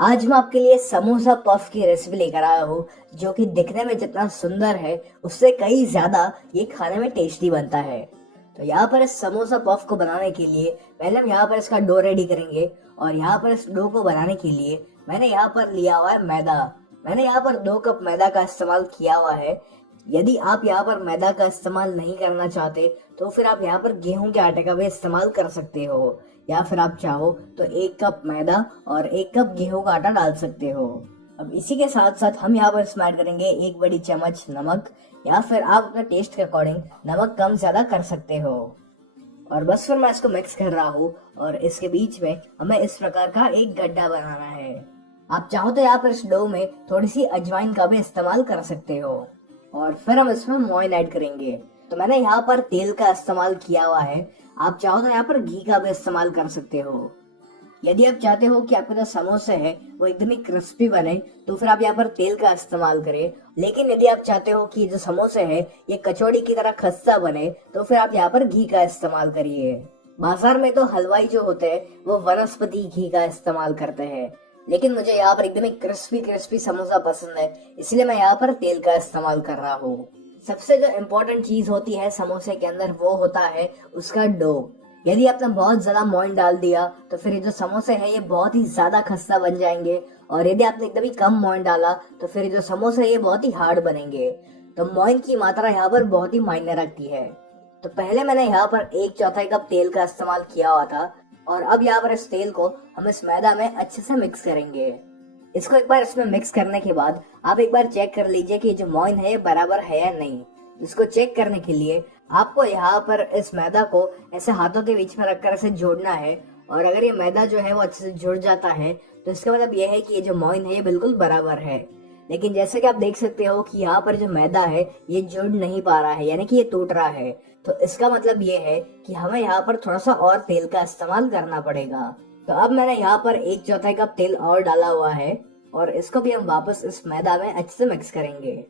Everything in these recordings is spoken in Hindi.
आज मैं आपके लिए समोसा पफ की रेसिपी लेकर आया हूँ, जो कि दिखने में जितना सुंदर है उससे कई ज्यादा ये खाने में टेस्टी बनता है। तो यहाँ पर इस समोसा पफ को बनाने के लिए पहले हम यहाँ पर इसका डो रेडी करेंगे। और यहाँ पर इस डो को बनाने के लिए मैंने यहाँ पर लिया हुआ है मैदा। मैंने यहाँ पर 2 कप मैदा का इस्तेमाल किया हुआ है। यदि आप यहाँ पर मैदा का इस्तेमाल नहीं करना चाहते तो फिर आप यहाँ पर गेहूं के आटे का भी इस्तेमाल कर सकते हो, या फिर आप चाहो तो 1 कप मैदा और 1 कप गेहूं का आटा डाल सकते हो। अब इसी के साथ साथ हम यहाँ पर इसमें ऐड करेंगे 1 बड़ी चम्मच नमक, या फिर आप अपने टेस्ट के अकॉर्डिंग नमक कम ज्यादा कर सकते हो। और बस फिर मैं इसको मिक्स कर रहा हूँ और इसके बीच में हमें इस प्रकार का एक गड्ढा बनाना है। आप चाहो तो यहाँ पर इस डो में थोड़ी सी अजवाइन का भी इस्तेमाल कर सकते हो। और फिर हम इसमें मोइन ऐड करेंगे। तो मैंने यहाँ पर तेल का इस्तेमाल किया हुआ है। आप चाहो तो यहाँ पर घी का भी इस्तेमाल कर सकते हो। यदि आप चाहते हो कि आपके जो समोसे हैं वो एकदम ही क्रिस्पी बने तो फिर आप यहाँ पर तेल का इस्तेमाल करें। लेकिन यदि आप चाहते हो कि जो समोसे हैं ये कचौड़ी की तरह खस्ता बने तो फिर आप यहाँ पर घी का इस्तेमाल करिए। बाजार में तो हलवाई जो होते हैं वो वनस्पति घी का इस्तेमाल करते हैं, लेकिन मुझे यहाँ पर एकदम ही क्रिस्पी क्रिस्पी समोसा पसंद है, इसलिए मैं यहाँ पर तेल का इस्तेमाल कर रहा हूँ। सबसे जो इम्पोर्टेंट चीज होती है समोसे के अंदर वो होता है उसका डो। यदि आपने बहुत ज्यादा मोइन डाल दिया तो फिर ये जो समोसे हैं ये बहुत ही ज्यादा खस्ता बन जाएंगे, और यदि आपने एकदम ही कम मोइन डाला तो फिर ये जो समोसे हैं ये बहुत ही हार्ड बनेंगे। तो मोइन की मात्रा यहाँ पर बहुत ही मायने रखती है। तो पहले मैंने यहाँ पर 1/4 कप तेल का इस्तेमाल किया हुआ था, और अब यहाँ पर इस तेल को हम इस मैदा में अच्छे से मिक्स करेंगे। इसको एक बार इसमें मिक्स करने के बाद आप एक बार चेक कर लीजिए कि जो मोइन है ये बराबर है या नहीं। इसको चेक करने के लिए आपको यहाँ पर इस मैदा को ऐसे हाथों के बीच में रखकर ऐसे जोड़ना है, और अगर ये मैदा जो है वो अच्छे से जुड़ जाता है तो इसका मतलब ये है कि ये जो मोइन है ये बिल्कुल बराबर है। लेकिन जैसे कि आप देख सकते हो कि यहाँ पर जो मैदा है ये जुड़ नहीं पा रहा है, यानी कि ये टूट रहा है। तो इसका मतलब ये है कि हमें यहाँ पर थोड़ा सा और तेल का इस्तेमाल करना पड़ेगा। तो अब मैंने यहाँ पर 1/4 कप तेल और डाला हुआ है, और इसको भी हम वापस इस मैदा में अच्छे से मिक्स करेंगे।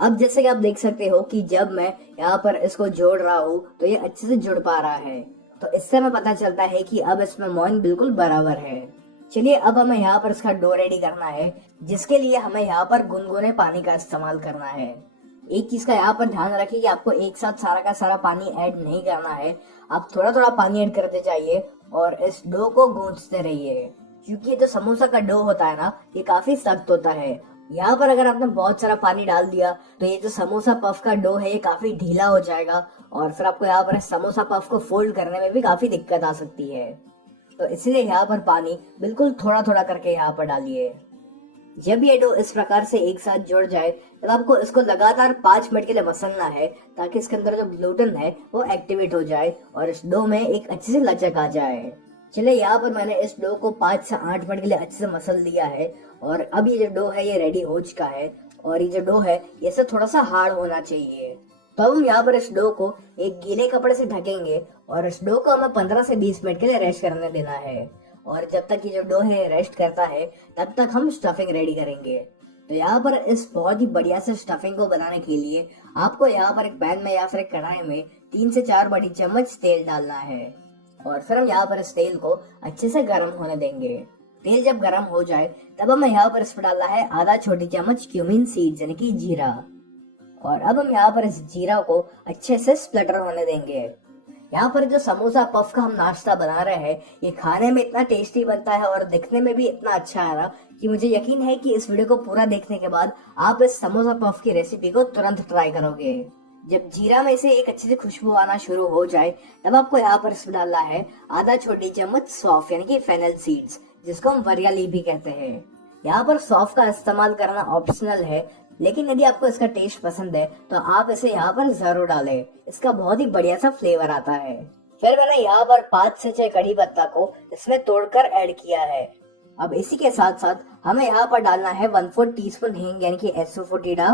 अब जैसे कि आप देख सकते हो कि जब मैं यहाँ पर इसको जोड़ रहा हूँ तो ये अच्छे से जुड़ पा रहा है। तो इससे हमें पता चलता है कि अब इसमें मोइन बिल्कुल बराबर है। चलिए अब हमें यहाँ पर इसका डो रेडी करना है, जिसके लिए हमें यहाँ पर गुनगुने पानी का इस्तेमाल करना है। एक चीज का यहाँ पर ध्यान रखिए कि आपको एक साथ सारा का सारा पानी ऐड नहीं करना है। आप थोड़ा थोड़ा पानी ऐड करते जाइए और इस डो को गूंथते रहिए, क्योंकि ये जो समोसा का डो होता है ना ये काफी सख्त होता है। यहाँ पर अगर आपने बहुत सारा पानी डाल दिया तो ये जो समोसा पफ का डो है ये काफी ढीला हो जाएगा, और फिर आपको यहाँ पर समोसा पफ को फोल्ड करने में भी काफी दिक्कत आ सकती है। तो इसलिए यहाँ पर पानी बिल्कुल थोड़ा थोड़ा करके यहाँ पर डालिए। जब ये डो इस प्रकार से एक साथ जुड़ जाए तब आपको इसको लगातार 5 मिनट के लिए मसलना है, ताकि इसके अंदर जो ग्लूटेन है वो एक्टिवेट हो जाए और इस डो में एक अच्छी सी लचक आ जाए। चलिए यहाँ पर मैंने इस डो को 5 से 8 मिनट के लिए अच्छे से मसल दिया है, और अब ये जो डो है ये रेडी हो चुका है। और ये जो डो है ये से थोड़ा सा हार्ड होना चाहिए। तो हम यहाँ पर इस डो को एक गीले कपड़े से ढकेंगे, और इस डो को हमें 15 से 20 मिनट के लिए रेस्ट करने देना है। और जब तक ये जो डो है रेस्ट करता है तब तक हम स्टफिंग रेडी करेंगे। तो यहाँ पर इस बहुत ही बढ़िया से स्टफिंग को बनाने के लिए आपको यहाँ पर एक पैन में या फिर एक कढ़ाई में 3 से 4 बड़ी चम्मच तेल डालना है, और फिर हम यहाँ पर इस तेल को अच्छे से गर्म होने देंगे। तेल जब गर्म हो जाए तब हमें यहाँ पर इसमें डालना है आधा छोटी चम्मच क्यूमिन सीड्स यानी कि जीरा, और अब हम यहाँ पर इस जीरा को अच्छे से स्प्लटर होने देंगे। यहाँ पर जो समोसा पफ का हम नाश्ता बना रहे हैं ये खाने में इतना टेस्टी बनता है और दिखने में भी इतना अच्छा है ना कि मुझे यकीन है कि इस वीडियो को पूरा देखने के बाद आप इस समोसा पफ की रेसिपी को तुरंत ट्राई करोगे। जब जीरा में से एक अच्छी सी खुशबू आना शुरू हो जाए तब आपको यहाँ पर इसमें डालना है आधा छोटी चम्मच सौंफ यानी कि फेनल सीड्स, जिसको हम वरिया लीफ भी कहते हैं। यहाँ पर सौंफ का इस्तेमाल करना ऑप्शनल है, लेकिन यदि आपको इसका टेस्ट पसंद है तो आप इसे यहाँ पर जरूर डालें। इसका बहुत ही बढ़िया सा फ्लेवर आता है। फिर मैंने यहाँ पर 5 से 6 कड़ी पत्ता को इसमें तोड़कर ऐड किया है। अब इसी के साथ साथ हमें यहाँ पर डालना है 1/4 टीस्पून हींग यानी कि एसोफोटिडा,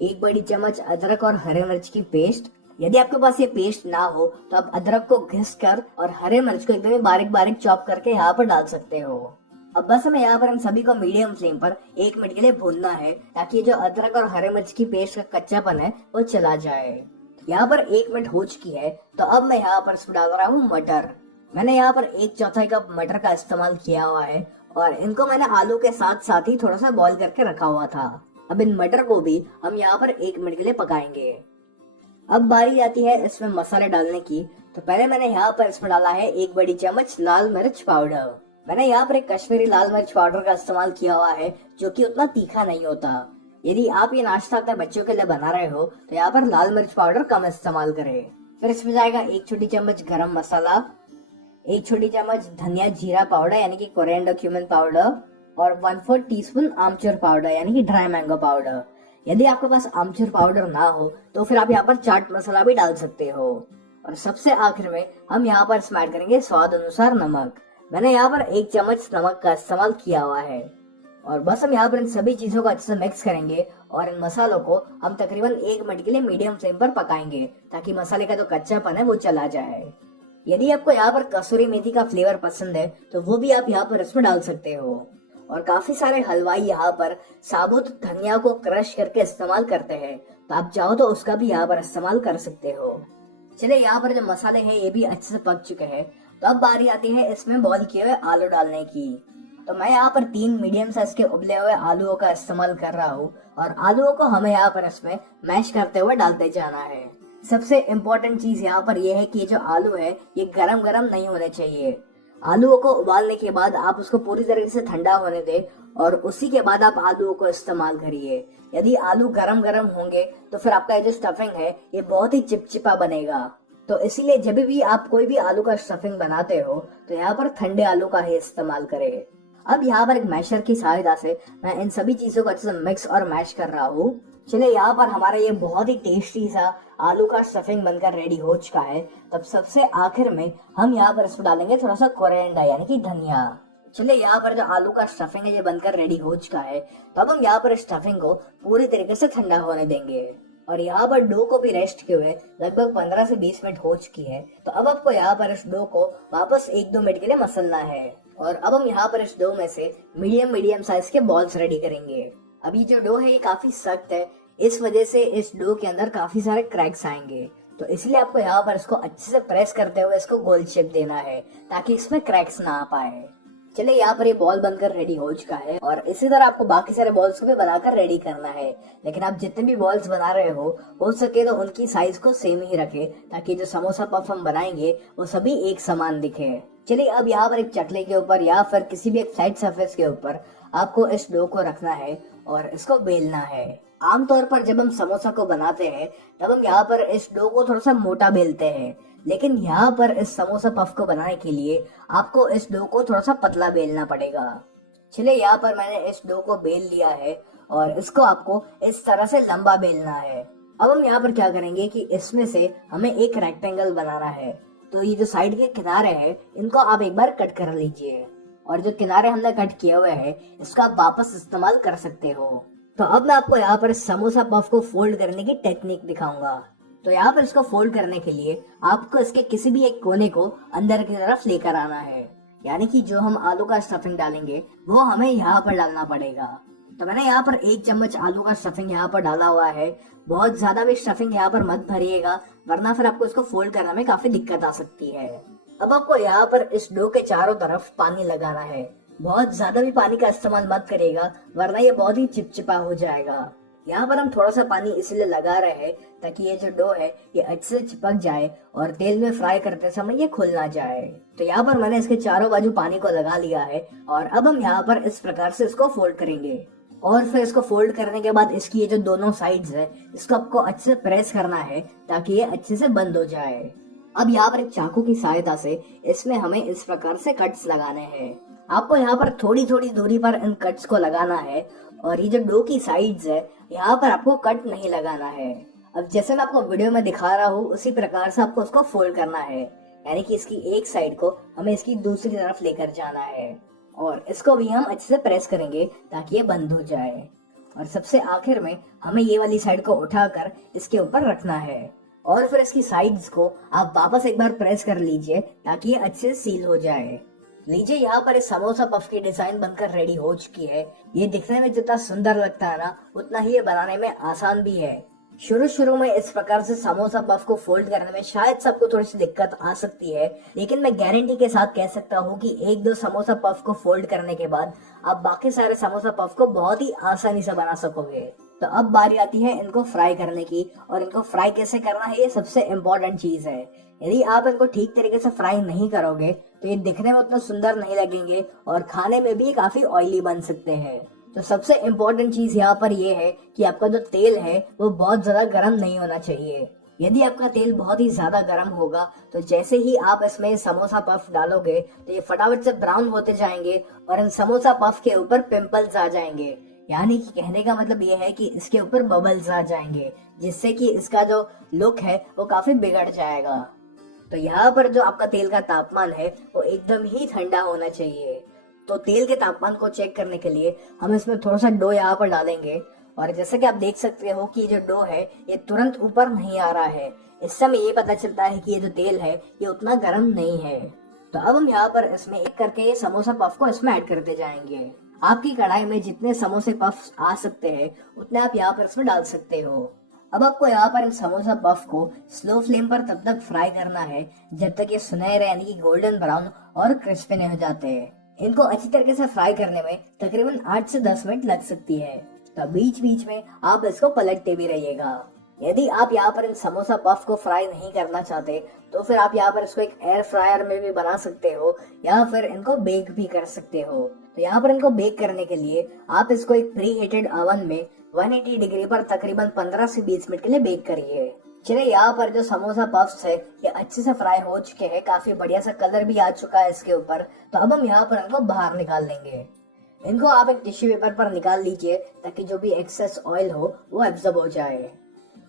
1 बड़ी चम्मच अदरक और हरे मिर्च की पेस्ट। यदि आपके पास ये पेस्ट ना हो तो आप अदरक को घिस कर और हरे मिर्च को एकदम बारीक बारीक चॉप करके यहाँ पर डाल सकते हो। अब बस हमें यहाँ पर हम सभी को मीडियम फ्लेम पर 1 मिनट के लिए भूनना है, ताकि जो अदरक और हरे मिर्च की पेस्ट का कच्चापन है वो चला जाए। यहाँ पर 1 मिनट हो चुकी है, तो अब मैं यहाँ पर इसमें डाल रहा हूँ मटर। मैंने यहाँ पर 1/4 कप मटर का इस्तेमाल किया हुआ है, और इनको मैंने आलू के साथ साथ ही थोड़ा सा बॉईल करके रखा हुआ था। अब इन मटर को भी हम यहाँ पर 1 मिनट के लिए पकाएंगे। अब बारी आती है इसमें मसाले डालने की। तो पहले मैंने यहाँ पर इसमें डाला है 1 बड़ी चम्मच लाल मिर्च पाउडर। मैंने यहाँ पर एक कश्मीरी लाल मिर्च पाउडर का इस्तेमाल किया हुआ है, जो कि उतना तीखा नहीं होता। यदि आप ये नाश्ता अपने बच्चों के लिए बना रहे हो तो यहाँ पर लाल मिर्च पाउडर कम इस्तेमाल करें। फिर इसमें जाएगा 1 छोटी चम्मच गरम मसाला, 1 छोटी चम्मच धनिया जीरा पाउडर यानी कि कोरिएंडर क्यूमिन पाउडर, और 1/4 टीस्पून आमचूर पाउडर यानी कि ड्राई मैंगो पाउडर। यदि आपके पास आमचूर पाउडर ना हो तो फिर आप यहाँ पर चाट मसाला भी डाल सकते हो। और सबसे आखिर में हम यहाँ पर इसमें ऐड करेंगे स्वाद अनुसार नमक। मैंने यहाँ पर 1 चम्मच नमक का इस्तेमाल किया हुआ है। और बस हम यहाँ पर इन सभी चीजों को अच्छे से मिक्स करेंगे और इन मसालों को हम तकरीबन 1 मिनट के लिए मीडियम फ्लेम पर पकाएंगे, ताकि मसाले का जो कच्चापन है वो चला जाए। यदि आपको यहाँ पर कसूरी मेथी का फ्लेवर पसंद है तो वो भी आप यहाँ पर इसमें डाल सकते हो। और काफी सारे हलवाई यहाँ पर साबुत धनिया को क्रश करके इस्तेमाल करते हैं, तो आप चाहो तो उसका भी यहाँ पर इस्तेमाल कर सकते हो। चलिए, यहाँ पर जो मसाले हैं ये भी अच्छे से पक चुके हैं। तो अब बारी आती है इसमें बॉईल किए हुए आलू डालने की। तो मैं यहाँ पर 3 मीडियम साइज के उबले हुए आलूओं का इस्तेमाल कर रहा हूँ और आलूओं को हमें यहाँ पर इसमें मैश करते हुए डालते जाना है। सबसे इम्पोर्टेंट चीज यहाँ पर यह है कि जो आलू है ये गरम गरम नहीं होने चाहिए। आलूओं को उबालने के बाद आप उसको पूरी तरीके से ठंडा होने दें और उसी के बाद आप आलूओं को इस्तेमाल करिए। यदि आलू गरम गरम होंगे तो फिर आपका जो स्टफिंग है ये बहुत ही चिपचिपा बनेगा। तो इसीलिए जब भी आप कोई भी आलू का स्टफिंग बनाते हो तो यहाँ पर ठंडे आलू का ही इस्तेमाल करें। अब यहाँ पर एक मैशर की सहायता से मैं इन सभी चीजों को अच्छे से मिक्स और मैश कर रहा हूँ। चलिए, यहाँ पर हमारा ये बहुत ही टेस्टी सा आलू का स्टफिंग बनकर रेडी हो चुका है। तब सबसे आखिर में हम यहाँ पर इसमें डालेंगे थोड़ा सा कोरिएंडर यानी कि धनिया। चलिए, यहाँ पर जो आलू का स्टफिंग है ये बनकर रेडी हो चुका है। तो अब हम यहाँ पर स्टफिंग को पूरी तरीके से ठंडा होने देंगे। और यहाँ पर डो को भी रेस्ट किए हुए लगभग 15 से 20 मिनट हो चुकी है। तो अब आपको यहाँ पर इस डो को वापस 1-2 मिनट के लिए मसलना है। और अब हम यहाँ पर इस डो में से मीडियम साइज के बॉल्स रेडी करेंगे। अभी जो डो है ये काफी सख्त है, इस वजह से इस डो के अंदर काफी सारे क्रैक्स आएंगे। तो इसलिए आपको यहाँ पर इसको अच्छे से प्रेस करते हुए इसको गोल शेप देना है, ताकि इसमें क्रैक्स ना आ पाए। चलिए, यहाँ पर ये बॉल बनकर रेडी हो चुका है और इसी तरह आपको बाकी सारे बॉल्स को भी बनाकर रेडी करना है। लेकिन आप जितने भी बॉल्स बना रहे हो सके तो उनकी साइज को सेम ही रखें, ताकि जो समोसा पफ हम बनाएंगे वो सभी एक समान दिखे। चलिए, अब यहाँ पर एक चकले के ऊपर या फिर किसी भी एक फ्लैट सरफेस के ऊपर आपको इस डो को रखना है और इसको बेलना है। आमतौर पर जब हम समोसा को बनाते हैं तब हम यहाँ पर इस डो को थोड़ा सा मोटा बेलते हैं, लेकिन यहाँ पर इस समोसा पफ को बनाने के लिए आपको इस डो को थोड़ा सा पतला बेलना पड़ेगा। चलिए, यहाँ पर मैंने इस डो को बेल लिया है और इसको आपको इस तरह से लंबा बेलना है। अब हम यहाँ पर क्या करेंगे कि इसमें से हमें एक रेक्टेंगल बनाना है। तो ये जो साइड के किनारे हैं इनको आप एक बार कट कर लीजिए और जो किनारे हमने कट किए हुए हैं इसका आप वापस इस्तेमाल कर सकते हो। तो अब मैं आपको यहाँ पर समोसा पफ को फोल्ड करने की टेक्निक दिखाऊंगा। तो यहाँ पर इसको फोल्ड करने के लिए आपको इसके किसी भी एक कोने को अंदर की तरफ लेकर आना है, यानी कि जो हम आलू का स्टफिंग डालेंगे वो हमें यहाँ पर डालना पड़ेगा। तो मैंने यहाँ पर 1 चम्मच आलू का स्टफिंग यहाँ पर डाला हुआ है। बहुत ज्यादा भी स्टफिंग यहाँ पर मत भरिएगा, वरना फिर आपको इसको फोल्ड करने में काफी दिक्कत आ सकती है। अब आपको यहाँ पर इस डो के चारों तरफ पानी लगाना है। बहुत ज्यादा भी पानी का इस्तेमाल मत करिएगा, वरना ये बहुत ही चिपचिपा हो जाएगा। यहाँ पर हम थोड़ा सा पानी इसलिए लगा रहे हैं ताकि ये जो डो है ये अच्छे से चिपक जाए और तेल में फ्राई करते समय ये खुल ना जाए। तो यहाँ पर मैंने इसके चारों बाजू पानी को लगा लिया है और अब हम यहाँ पर इस प्रकार से इसको फोल्ड करेंगे। और फिर इसको फोल्ड करने के बाद इसकी ये जो दोनों साइड्स है इसको आपको अच्छे से प्रेस करना है ताकि ये अच्छे से बंद हो जाए। अब यहाँ पर एक चाकू की सहायता से इसमें हमें इस प्रकार से कट्स लगाने हैं। आपको यहाँ पर थोड़ी थोड़ी दूरी पर इन कट्स को लगाना है और ये जो डो की साइड्स है यहाँ पर आपको कट नहीं लगाना है। अब जैसे मैं आपको वीडियो में दिखा रहा हूँ उसी प्रकार से आपको उसको फोल्ड करना है, यानी कि इसकी एक साइड को हमें इसकी दूसरी तरफ लेकर जाना है और इसको भी हम अच्छे से प्रेस करेंगे ताकि ये बंद हो जाए। और सबसे आखिर में हमें ये वाली साइड को उठाकर इसके ऊपर रखना है और फिर इसकी साइड्स को आप वापस एक बार प्रेस कर लीजिए ताकि ये अच्छे से सील हो जाए। लीजिए, यहाँ पर इस समोसा पफ की डिजाइन बनकर रेडी हो चुकी है। ये दिखने में जितना सुंदर लगता है ना उतना ही ये बनाने में आसान भी है। शुरू शुरू में इस प्रकार से समोसा पफ को फोल्ड करने में शायद सबको थोड़ी सी दिक्कत आ सकती है, लेकिन मैं गारंटी के साथ कह सकता हूँ कि एक दो समोसा पफ को फोल्ड करने के बाद आप बाकी सारे समोसा पफ को बहुत ही आसानी से बना सकोगे। तो अब बारी आती है इनको फ्राई करने की, और इनको फ्राई कैसे करना है ये सबसे इम्पोर्टेंट चीज है। यदि आप इनको ठीक तरीके से फ्राई नहीं करोगे तो ये दिखने में उतना सुंदर नहीं लगेंगे और खाने में भी ये काफी ऑयली बन सकते हैं। तो सबसे इम्पोर्टेंट चीज यहाँ पर ये है कि आपका जो तेल है वो बहुत ज्यादा गर्म नहीं होना चाहिए। यदि आपका तेल बहुत ही ज्यादा गर्म होगा तो जैसे ही आप इसमें समोसा पफ डालोगे तो ये फटाफट से ब्राउन होते जाएंगे और इन समोसा पफ के ऊपर पिंपल्स आ जाएंगे। यानी कि कहने का मतलब ये है कि इसके ऊपर बबल्स आ जाएंगे, जिससे कि इसका जो लुक है वो काफी बिगड़ जाएगा। तो यहाँ पर जो आपका तेल का तापमान है वो एकदम ही ठंडा होना चाहिए। तो तेल के तापमान को चेक करने के लिए हम इसमें थोड़ा सा डो यहाँ पर डालेंगे, और जैसे कि आप देख सकते हो कि जो डो है ये तुरंत ऊपर नहीं आ रहा है। इससे हमें ये पता चलता है कि ये जो तेल है ये उतना गर्म नहीं है। तो अब हम यहाँ पर इसमें एक करके ये समोसा पफ को इसमें ऐड करते जाएंगे। आपकी कढ़ाई में जितने समोसे पफ आ सकते हैं उतने आप यहाँ पर इसमें डाल सकते हो। अब आपको यहाँ पर इन समोसा पफ को स्लो फ्लेम पर तब तक फ्राई करना है जब तक ये सुनहरे यानी कि गोल्डन ब्राउन और क्रिस्पी नहीं हो जाते हैं। इनको अच्छी तरीके से फ्राई करने में तकरीबन 8 से 10 मिनट लग सकती है। तो बीच बीच में आप इसको पलटते भी रहिएगा। यदि आप यहाँ पर इन समोसा पफ को फ्राई नहीं करना चाहते तो फिर आप यहाँ पर इसको एक एयर फ्रायर में भी बना सकते हो या फिर इनको बेक भी कर सकते हो। तो यहाँ पर इनको बेक करने के लिए आप इसको एक प्री हीटेड ओवन में 180 डिग्री पर तकरीबन 15 से 20 मिनट के लिए बेक करिए। चलिए यहाँ पर जो समोसा पफ्स है ये अच्छे से फ्राई हो चुके हैं, काफी बढ़िया सा कलर भी आ चुका है इसके ऊपर। तो अब हम यहाँ पर इनको बाहर निकाल लेंगे। इनको आप एक टिश्यू पेपर पर निकाल लीजिए ताकि जो भी एक्सेस ऑयल हो वो एब्जॉर्ब हो जाए।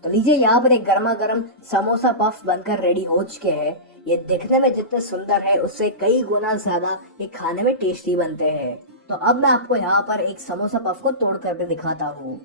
तो लीजिए यहाँ पर एक गर्मा गर्म समोसा पफ बनकर रेडी हो चुके हैं। ये दिखने में जितने सुंदर है उससे कई गुना ज्यादा ये खाने में टेस्टी बनते हैं। तो अब मैं आपको यहाँ पर एक समोसा पफ को तोड़ करके दिखाता हूँ।